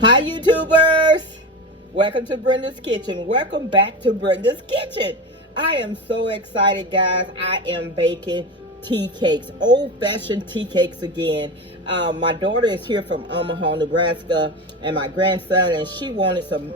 Hi YouTubers, welcome to Brenda's Kitchen. Welcome back to Brenda's Kitchen. I am so excited, guys. I am baking tea cakes, old-fashioned tea cakes again. My daughter is here from Omaha, Nebraska, and my grandson, and she wanted some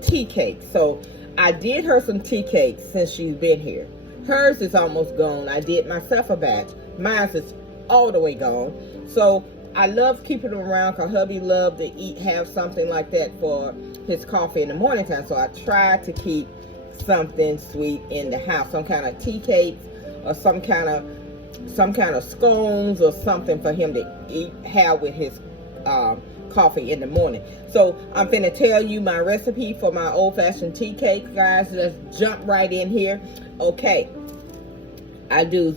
tea cakes. So I did her some tea cakes since she's been here. Hers is almost gone. I did myself a batch. Mine is all the way gone. So I love keeping them around because hubby loved to have something like that for his coffee in the morning time. So I try to keep something sweet in the house, some kind of tea cakes or some kind of scones or something for him to have with his coffee in the morning. So I'm finna tell you my recipe for my old-fashioned tea cake, guys. Let's jump right in here. Okay, I do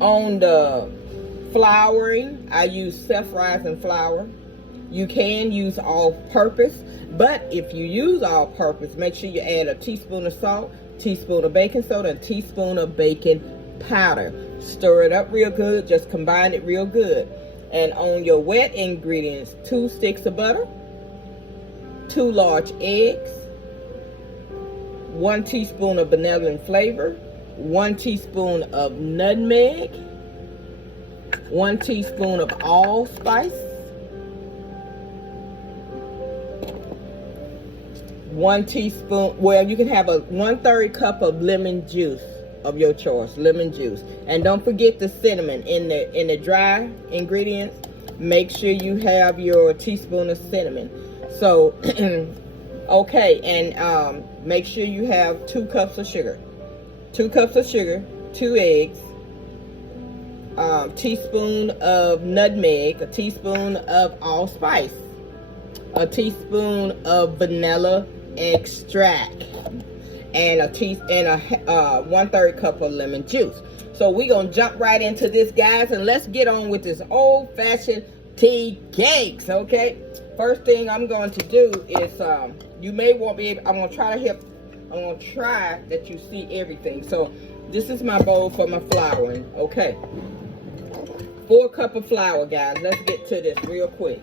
on the flouring, I use self-rising flour. You can use all-purpose, but if you use all-purpose, make sure you add a teaspoon of salt, teaspoon of baking soda, and a teaspoon of baking powder. Stir it up real good. Just combine it real good. And on your wet ingredients, 2 sticks of butter, 2 large eggs, 1 teaspoon of vanilla flavor, 1 teaspoon of nutmeg, 1 teaspoon of allspice, 1 teaspoon, well, you can have a 1/3 cup of lemon juice of your choice, lemon juice. And don't forget the cinnamon in the dry ingredients. Make sure you have your teaspoon of cinnamon. So okay, and make sure you have 2 cups of sugar. 2 cups of sugar, 2 eggs, teaspoon of nutmeg, a teaspoon of allspice, a teaspoon of vanilla extract, and a 1/3 cup of lemon juice. So we're gonna jump right into this, guys, and let's get on with this old-fashioned tea cakes. Okay, first thing I'm going to do is you may won't be able, I'm gonna try that you see everything. So this is my bowl for my flouring. Okay, 4 cups of flour, guys. Let's get to this real quick.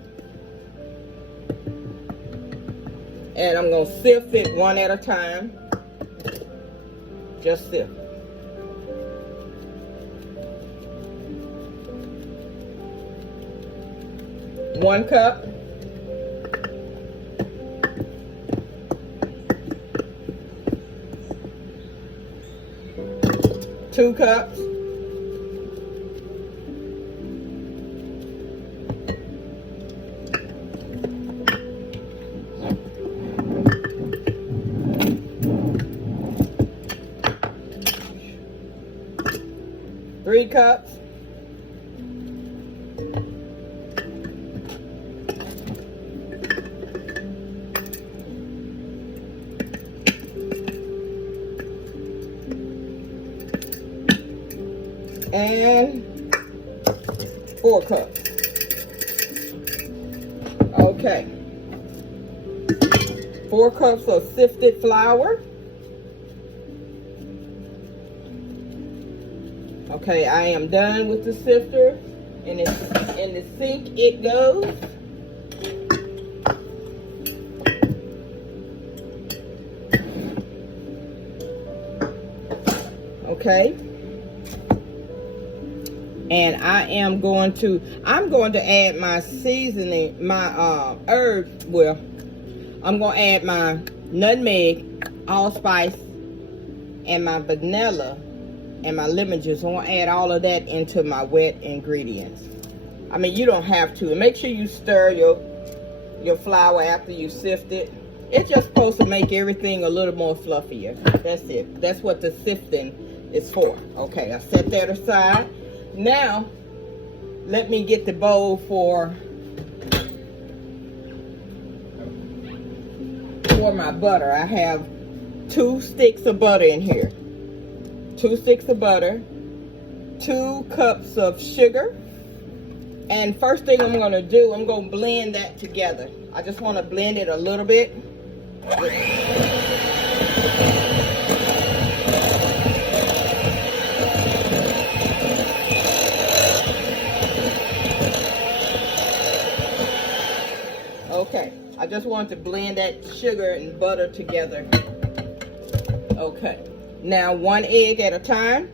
And I'm going to sift it one at a time. Just sift. One cup. 2 cups. 3 cups. 4 cups. Okay. 4 cups of sifted flour. Okay, I am done with the sifter. And in the sink it goes. Okay. And I'm going to add my seasoning, my herbs. Well, I'm going to add my nutmeg, allspice, and my vanilla, and my lemon juice. I'm going to add all of that into my wet ingredients. I mean, you don't have to. And make sure you stir your flour after you sift it. It's just supposed to make everything a little more fluffier. That's it. That's what the sifting is for. Okay, I set that aside. Now, let me get the bowl for my butter. I have 2 sticks of butter in here. 2 sticks of butter, 2 cups of sugar, and first thing I'm going to do, I'm going to blend that together. I just want to blend it a little bit. just want to blend that sugar and butter together. Okay. Now 1 egg at a time.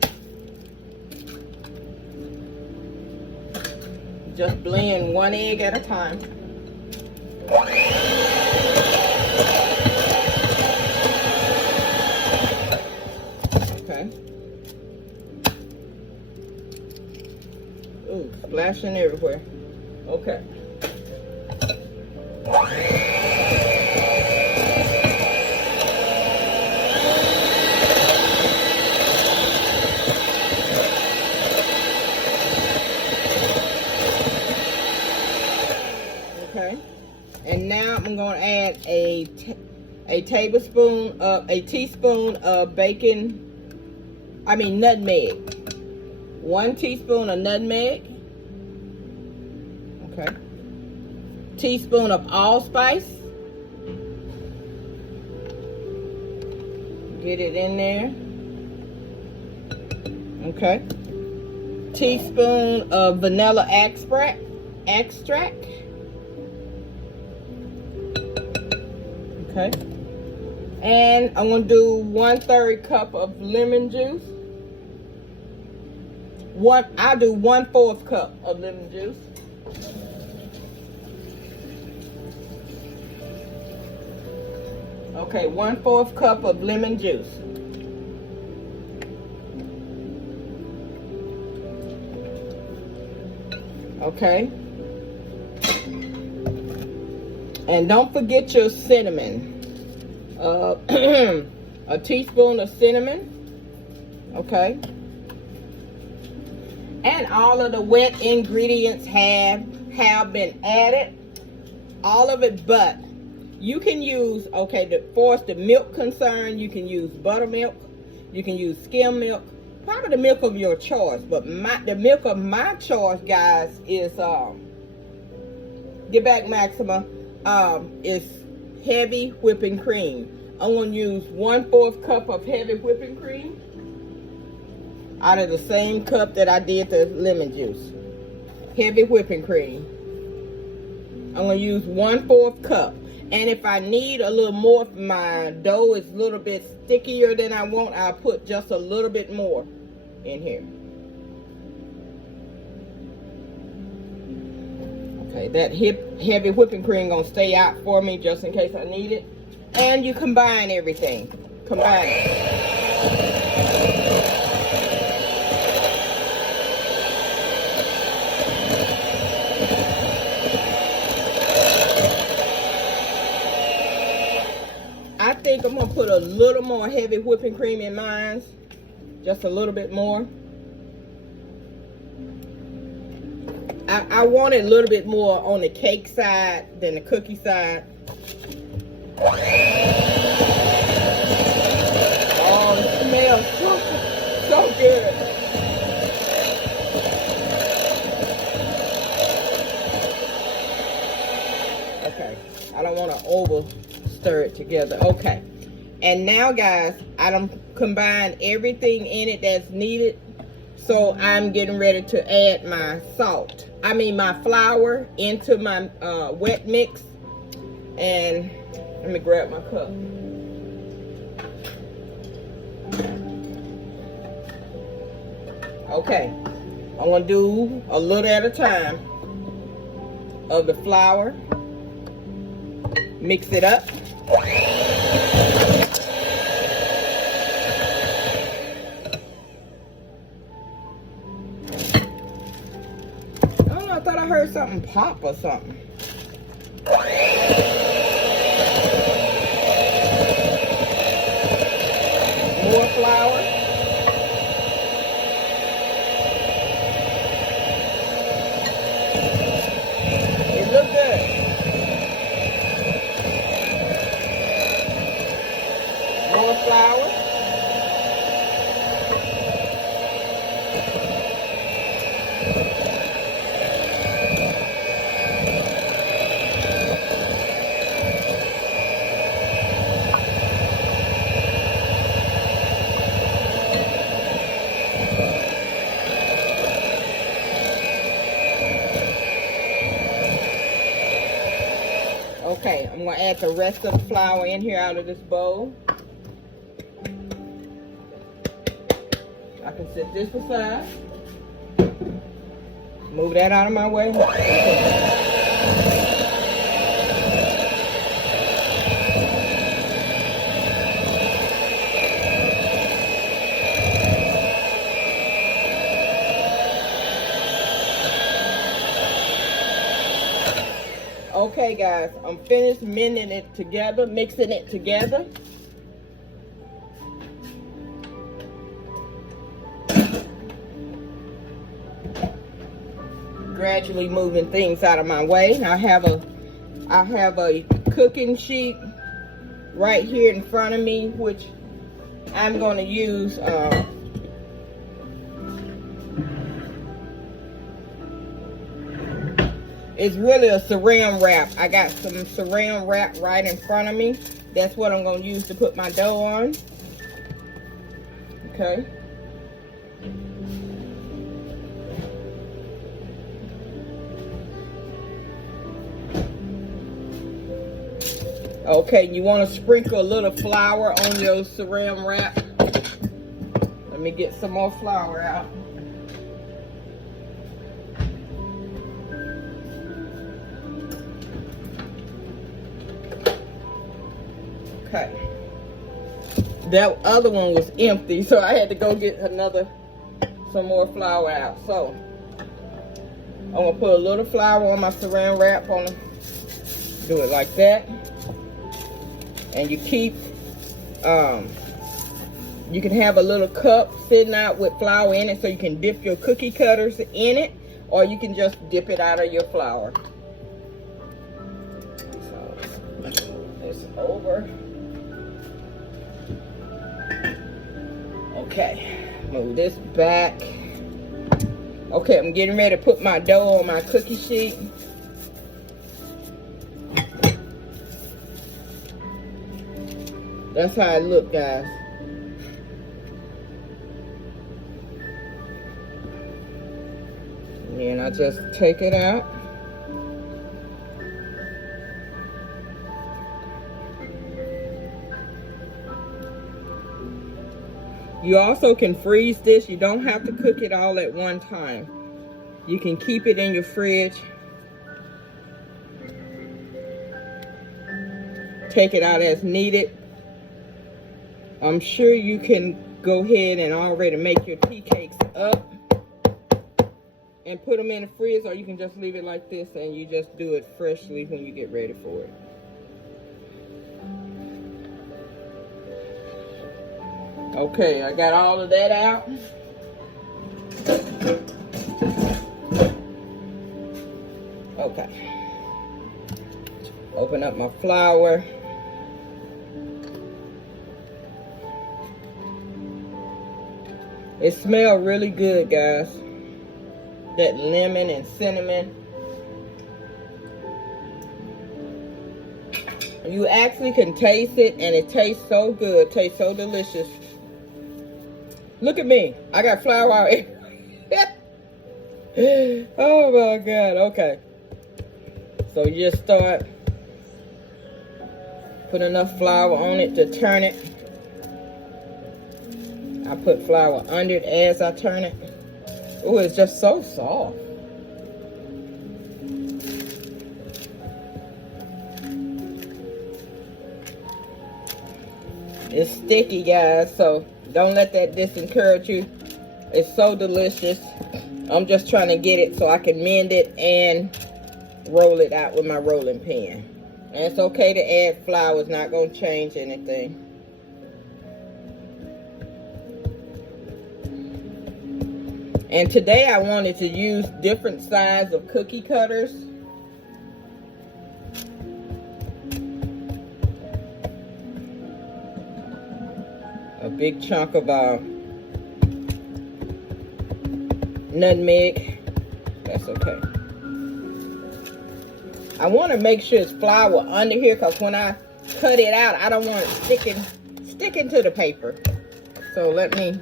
Just blend 1 egg at a time. Okay. Ooh, splashing everywhere. Okay. Okay. And now I'm going to add a teaspoon of nutmeg. 1 teaspoon of nutmeg. Okay. Teaspoon of allspice. Get it in there. Okay. Teaspoon of vanilla extract. Okay. And I'm going to do 1/3 cup of lemon juice. I'll do 1/4 cup of lemon juice. Okay, 1/4 cup of lemon juice. Okay. And don't forget your cinnamon. A teaspoon of cinnamon. Okay. And all of the wet ingredients have been added. All of it, but you can use, okay, as far as the milk concern, you can use buttermilk, you can use skim milk, probably the milk of your choice. But the milk of my choice, guys, is get back, Maxima. Is heavy whipping cream. I'm going to use 1/4 cup of heavy whipping cream out of the same cup that I did the lemon juice. Heavy whipping cream. I'm going to use 1/4 cup. And if I need a little more, if my dough is a little bit stickier than I want, I'll put just a little bit more in here. Okay, that heavy whipping cream gonna stay out for me just in case I need it. And you combine everything. Combine it. I think I'm gonna put a little more heavy whipping cream in mine. Just a little bit more. I want it a little bit more on the cake side than the cookie side. Oh, it smells so good. Okay, I don't want to over stir it together. Okay, and now, guys, I done combined everything in it that's needed. So I'm getting ready to add my my flour into my wet mix. And let me grab my cup. Okay, I'm gonna do a little at a time of the flour. Mix it up. I thought I heard something pop or something. More flour. It looks good. More flour. Okay, I'm gonna add the rest of the flour in here out of this bowl. I can set this aside. Move that out of my way. Okay guys, I'm finished mixing it together. Gradually moving things out of my way. I have a cooking sheet right here in front of me, which I'm going to use it's really a saran wrap. I got some saran wrap right in front of me. That's what I'm going to use to put my dough on. Okay. Okay, you want to sprinkle a little flour on your saran wrap. Let me get some more flour out. Okay. That other one was empty, so I had to go get some more flour out. So I'm gonna put a little flour on my saran wrap do it like that. And you keep, you can have a little cup sitting out with flour in it so you can dip your cookie cutters in it, or you can just dip it out of your flour. So, move this over. Okay, move this back. Okay, I'm getting ready to put my dough on my cookie sheet. That's how it look, guys. And I just take it out. You also can freeze this. You don't have to cook it all at one time. You can keep it in your fridge. Take it out as needed. I'm sure you can go ahead and already make your tea cakes up and put them in the fridge, or you can just leave it like this and you just do it freshly when you get ready for it. Okay, I got all of that out. Okay. Open up my flour. It smells really good, guys. That lemon and cinnamon. You actually can taste it, and it tastes so good. Tastes so delicious. Look at me. I got flour out everywhere. Oh my God. Okay. So you just start. Put enough flour on it to turn it. I put flour under it as I turn it. Oh, it's just so soft. It's sticky, guys, so don't let that discourage you. It's so delicious. I'm just trying to get it so I can mend it and roll it out with my rolling pin. And it's okay to add flour. It's not going to change anything. And today I wanted to use different size of cookie cutters. A big chunk of nutmeg. That's okay. I want to make sure it's flour under here, because when I cut it out, I don't want it sticking to the paper. So let me.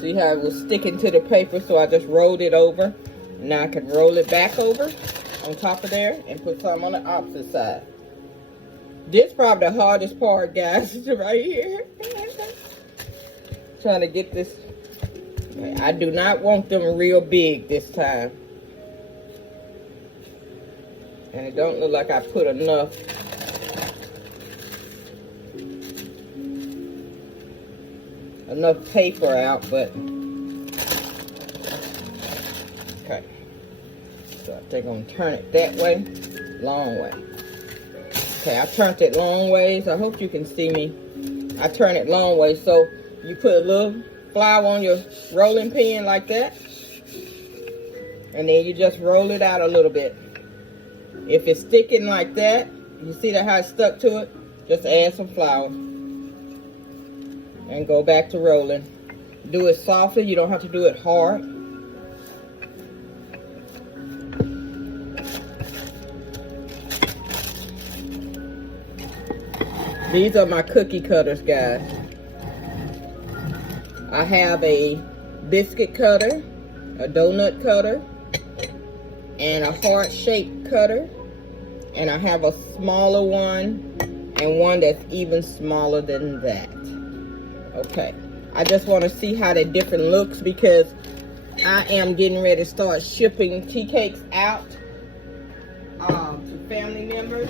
See how it was sticking to the paper, so I just rolled it over. Now I can roll it back over on top of there and put some on the opposite side. This is probably the hardest part, guys, right here. Trying to get this. I do not want them real big this time. And it don't look like I put enough. Paper out, but okay. So I think I'm gonna turn it that way, long way. Okay, I turned it long ways. I hope you can see me. I turn it long way, so you put a little flour on your rolling pin like that, and then you just roll it out a little bit. If it's sticking like that, you see that how it's stuck to it, just add some flour and go back to rolling. Do it softly, you don't have to do it hard. These are my cookie cutters, guys. I have a biscuit cutter, a donut cutter, and a heart-shaped cutter. And I have a smaller one and one that's even smaller than that. Okay, I just want to see how the different looks because I am getting ready to start shipping tea cakes out to family members,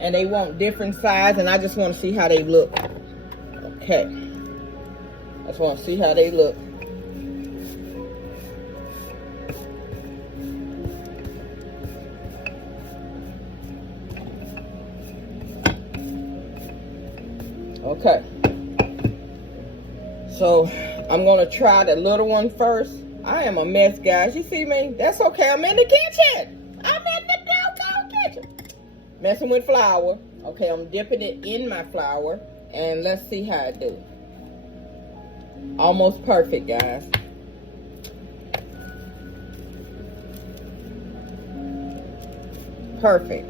and they want different size, and I just want to see how they look. Okay, I just want to see how they look. Okay, so I'm gonna try the little one first. I am a mess, guys. You see me? That's okay. I'm in the kitchen. I'm in the downtown kitchen. Messing with flour. Okay, I'm dipping it in my flour, and let's see how I do. Almost perfect, guys. Perfect.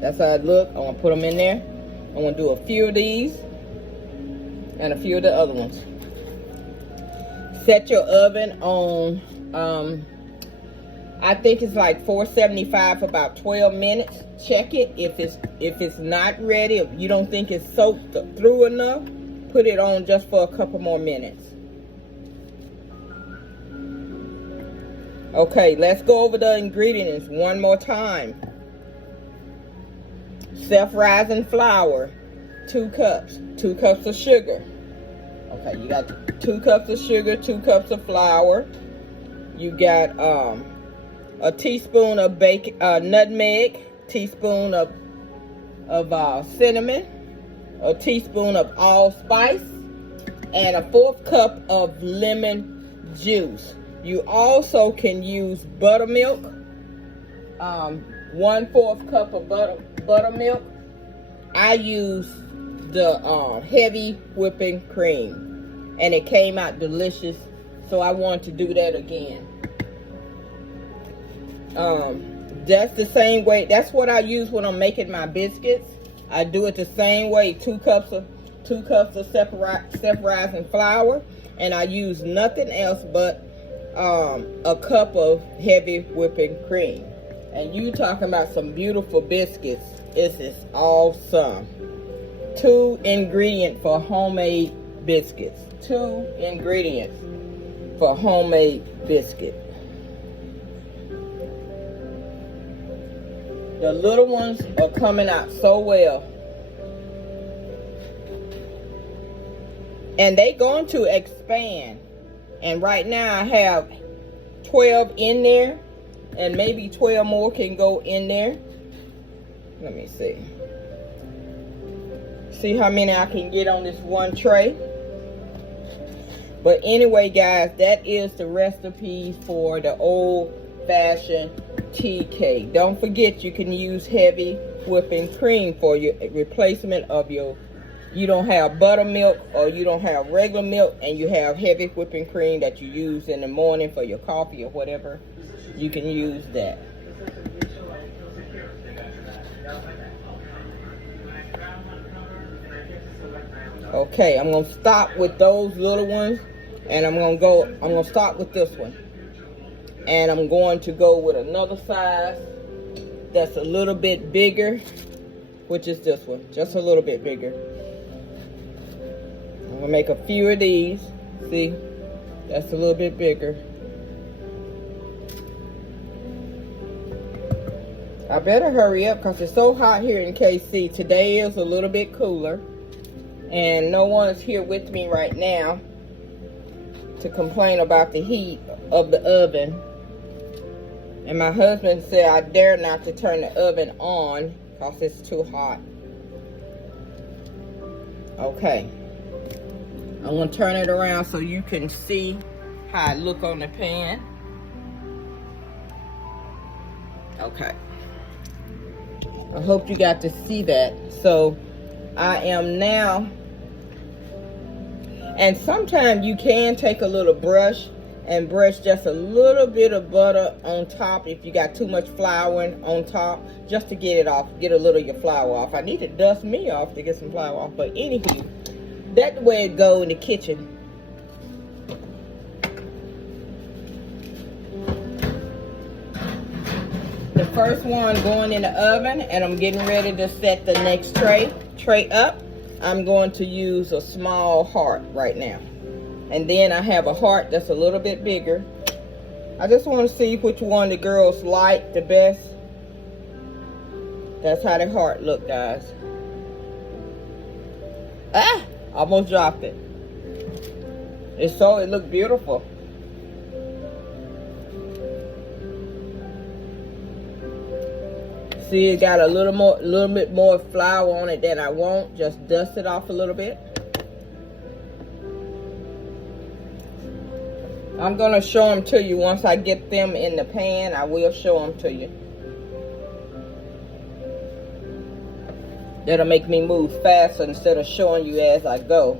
That's how it look. I'm gonna put them in there. I'm gonna do a few of these and a few of the other ones. Set your oven on, I think it's like 475 for about 12 minutes. Check it. If it's not ready, if you don't think it's soaked through enough, put it on just for a couple more minutes. Okay, let's go over the ingredients one more time. Self-rising flour, 2 cups. 2 cups of sugar. Okay, you got 2 cups of sugar, 2 cups of flour. You got a teaspoon of nutmeg, teaspoon of cinnamon, a teaspoon of allspice, and a 1/4 cup of lemon juice. You also can use buttermilk, 1/4 cup of buttermilk. I use the heavy whipping cream, and it came out delicious, so I want to do that again. That's the same way. That's what I use when I'm making my biscuits. I do it the same way. 2 cups of self-rising flour, and I use nothing else but a cup of heavy whipping cream. And you talking about some beautiful biscuits. This is awesome. 2 ingredients for homemade biscuits. 2 ingredients for homemade biscuit. The little ones are coming out so well. And they going to expand. And right now I have 12 in there. And maybe 12 more can go in there. Let me see. See how many I can get on this one tray. But anyway, guys, that is the recipe for the old-fashioned tea cake. Don't forget, you can use heavy whipping cream for your replacement of your, you don't have buttermilk or you don't have regular milk, and you have heavy whipping cream that you use in the morning for your coffee or whatever. You can use that. Okay, I'm gonna stop with those little ones, and I'm gonna start with this one. And I'm going to go with another size that's a little bit bigger, which is this one, just a little bit bigger. I'm gonna make a few of these. See, that's a little bit bigger. I better hurry up because it's so hot here in KC. Today is a little bit cooler, and no one is here with me right now to complain about the heat of the oven. And my husband said I dare not to turn the oven on because it's too hot. Okay, I'm gonna turn it around so you can see how it look on the pan. Okay, I hope you got to see that. So I am now, and sometimes you can take a little brush and brush just a little bit of butter on top if you got too much flour on top, just to get it off, get a little of your flour off. I need to dust me off to get some flour off, but anywho, that's the way it go in the kitchen. The first one going in the oven, and I'm getting ready to set the next tray up. I'm going to use a small heart right now. And then I have a heart that's a little bit bigger. I just want to see which one the girls like the best. That's how the heart look, guys. Ah, almost dropped it. It look beautiful. See, it got a little bit more flour on it than I want. Just dust it off a little bit. I'm gonna show them to you once I get them in the pan. I will show them to you. That'll make me move faster instead of showing you as I go.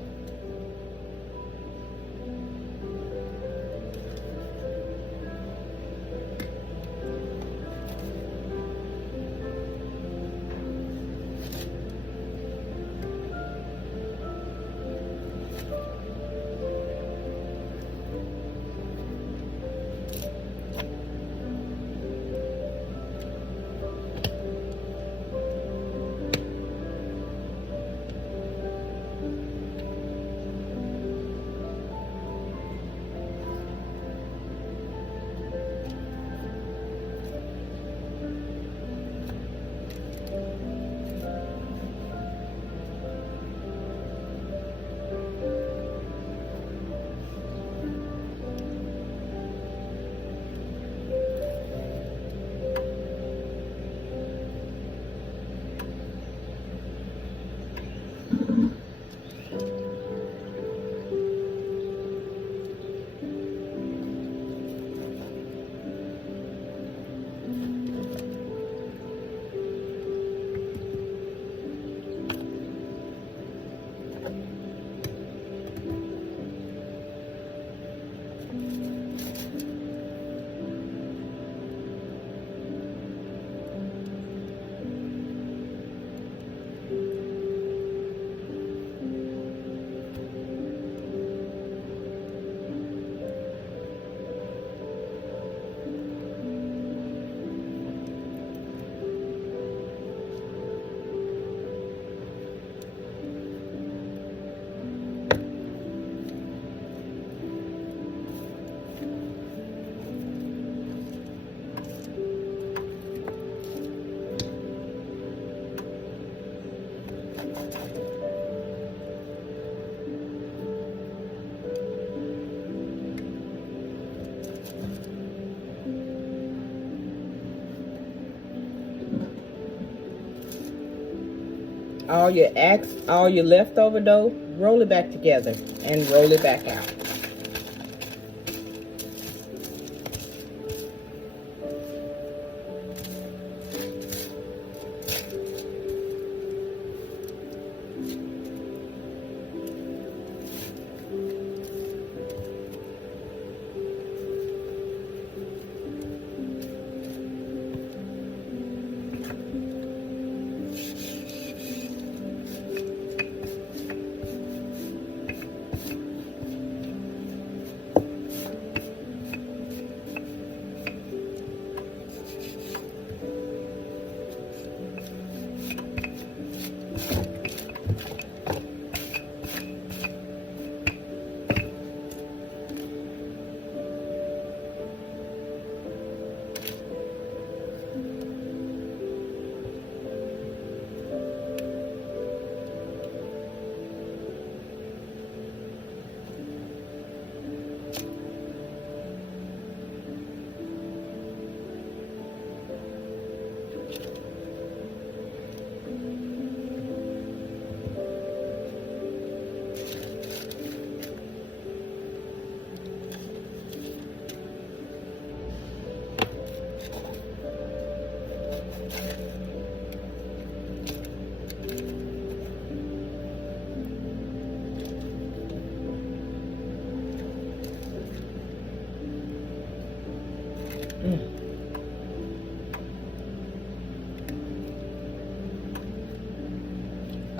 All your leftover dough, roll it back together and roll it back out.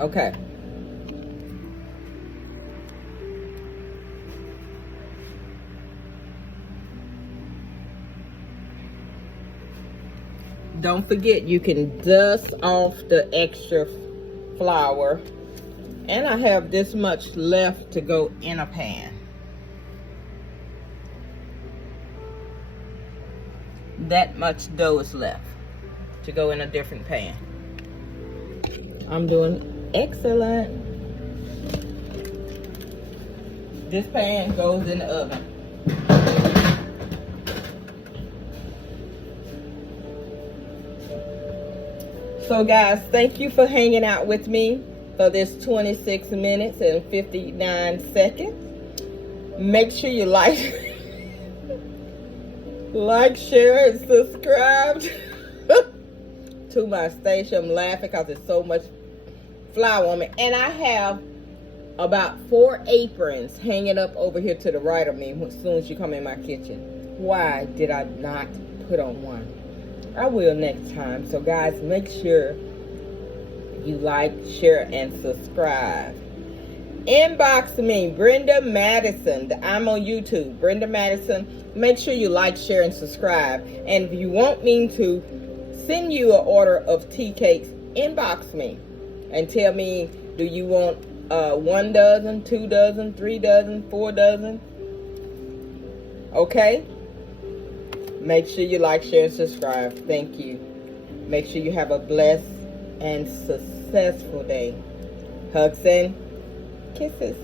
Okay. Don't forget, you can dust off the extra flour. And I have this much left to go in a pan. That much dough is left to go in a different pan. I'm doing excellent. This pan goes in the oven. So guys, thank you for hanging out with me for this 26 minutes and 59 seconds. Make sure you like, share, and subscribe to my station. I'm laughing because there's so much flour on me. And I have about 4 aprons hanging up over here to the right of me as soon as you come in my kitchen. Why did I not put on one? I will next time. So guys, make sure you like, share, and subscribe. Inbox me, Brenda Madison. I'm on YouTube, Brenda Madison. Make sure you like, share, and subscribe. And if you want me to send you an order of tea cakes, inbox me and tell me, do you want 1 dozen, 2 dozen, 3 dozen, 4 dozen? Okay? Make sure you like, share, and subscribe. Thank you. Make sure you have a blessed and successful day. Hugs and kisses.